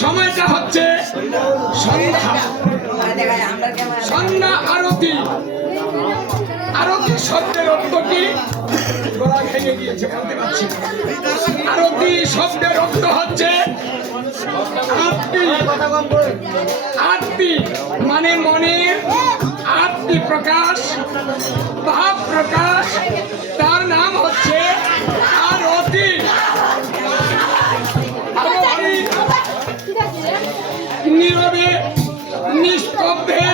সময়টা হচ্ছে সন্ধ্যা। সন্ধ্যা আরতি। আরতি শব্দের অর্থ কি? গলা ভেঙে গিয়েছে, বলতে পারছি। আরতি শব্দের অর্থ হচ্ছে আরতি, মানে মনের আরতি প্রকাশ, ভাব প্রকাশ, তার নাম হচ্ছে আরতি। নীরবে নিস্তব্ধে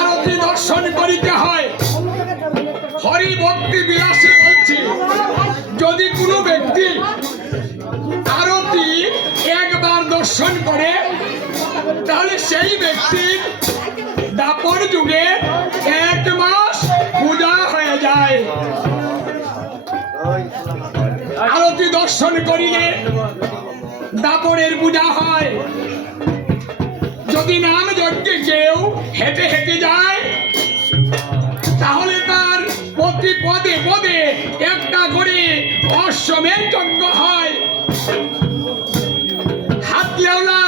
আরতি দর্শন করিতে হয়। হরি ভক্তি বিলাসে বলছি, যদি কোনো ব্যক্তি আরতি একবার দর্শন করে তাহলে সেই ব্যক্তির দাপর যুগে 1 মাস পূজা হয়ে যায়। আরতি দর্শন করিলে দাপরের পূজা হয়। যদি নাম যজ্ঞে কেউ হেঁটে হেঁটে যায় তাহলে তার প্রতি পদে পদে একটা করে অশ্বমেধ যজ্ঞ হয়। হাত লেওলা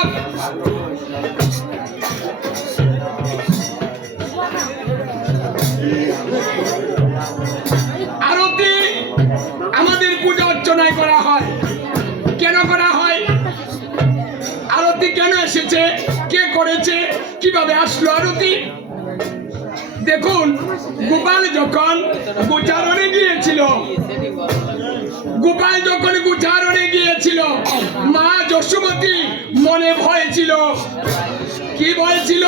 আরতি আমাদের পূজা অর্চনায় করা হয়। কেন করা হয়? আরতি কেন এসেছে, কে করেছে, কিভাবে আসলো আরতি? দেখুন, গোপাল যখন গোচারণে গিয়েছিল, মা যশোমতী মনে ভয় ছিল। কি ভয় ছিল?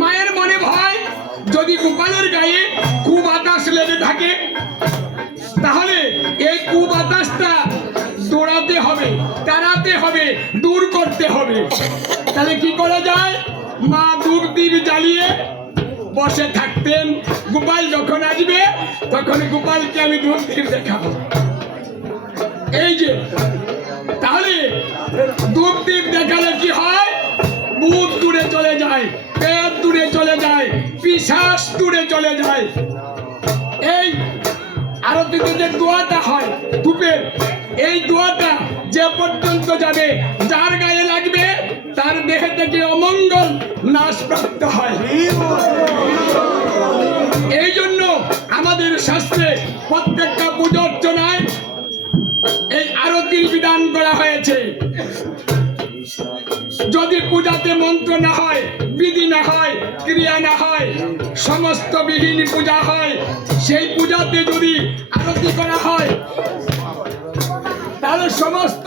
মায়ের মনে ভয়, যদি গোপালের গায়ে কুবাতাস লেগে থাকে তাহলে এই কুবাতাসটা দৌড়াতে হবে, তাড়াতে হবে, দূর করতে হবে। তাহলে কি করা যায়? মা ধূপ দীপ জ্বালিয়ে বসে থাকতেন। গোপাল যখন আসবে তখন গোপালকে আমি ধূপ দীপ দেখাবো। এই যে, তাহলে ধূপ দীপ দেখালে কি হয়? ভূত দূরে চলে যায়, পেট দূরে চলে যায়, পিশাচ দূরে চলে যায়। এই আরতিতে যে দোয়াটা হয় ধূপের, এই দোয়াটা যে পর্যন্ত যাবে, যার গায়ে লাগবে তার দেহে থেকে অমঙ্গল নাশ প্রাপ্ত হয়। এই জন্য আমাদের শাস্ত্রে প্রত্যেকটা পূজা অর্চনায় এই আরতির বিধান করা হয়েছে। যদি পূজাতে মন্ত্র না হয়, বিধি না হয়, ক্রিয়া না হয়, সমস্ত বিহীন পূজা হয়, সেই পূজাতে যদি আরতি করা হয় তাহলে সমস্ত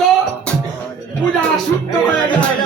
পূজা অশুদ্ধ হয়ে যায়।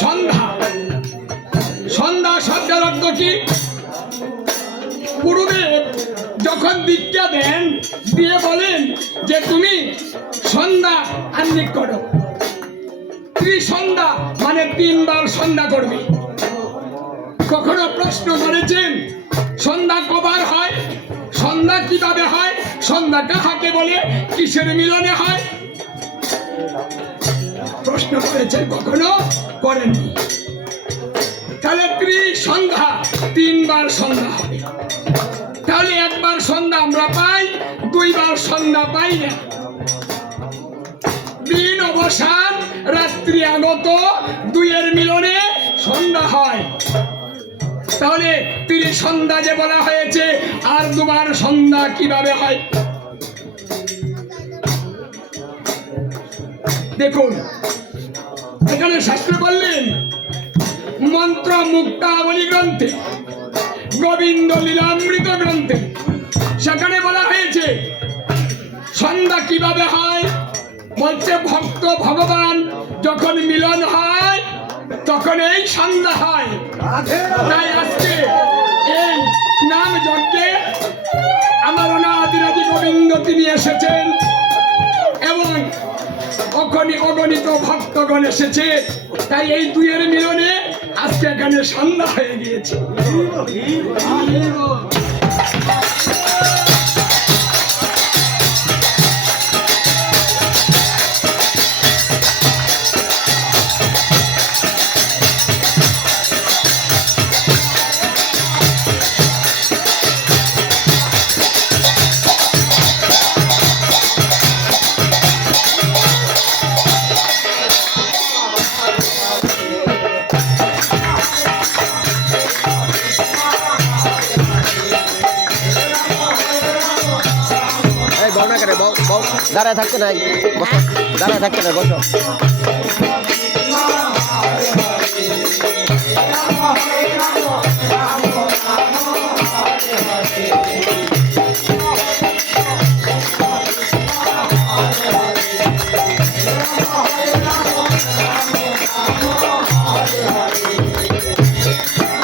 সন্ধ্যা। সন্ধ্যা শব্দের অর্থ কি? গুরুদেব যখন দীক্ষা দেন দিয়ে বলেন যে তুমি সন্ধ্যা আহ্নিক করো, ত্রিসন্ধ্যা মানে 3 বার সন্ধ্যা করবে। কখনো প্রশ্ন করেছেন সন্ধ্যা কবার হয়, সন্ধ্যা কিভাবে হয়, সন্ধ্যা কাহাকে বলে, কিসের মিলনে হয়? প্রশ্ন করেছেন? কখনো করেননি। তাহলে ত্রিসন্ধ্যা 3 বার সন্ধ্যা হবে। তাহলে একবার সন্ধ্যা আমরা পাই, 2 বার সন্ধ্যা পাই না। দিন অবসান রাত্রি আগত, 2 এর মিলনে সন্ধ্যা হয়। তাহলে ত্রিসন্ধ্যা যে বলা হয়েছে, আর 2 বার সন্ধ্যা কিভাবে হয়? দেখুন এখানে শাস্ত্র বললেন মন্ত্র মুক্তাবলী গ্রন্থে, গোবিন্দ লীলামৃত গ্রন্থে সেখানে বলা হয়েছে সন্ধ্যা কিভাবে হয়। বলছে ভক্ত ভগবান যখন মিলন হয় তখন এই সন্ধ্যা হয়। তাই আজকে এই নাম যজ্ঞে আমার অনাদিরাদি গোবিন্দ তিনি এসেছেন এবং অগণিত ভক্তগণ এসেছে। তাই এই 2 এর মিলনে আজকে এখানে সন্ধ্যা হয়ে গিয়েছে। দাঁড়ায় থাকতে নাই, দাঁড়ায় থাকতে নাই, বসো।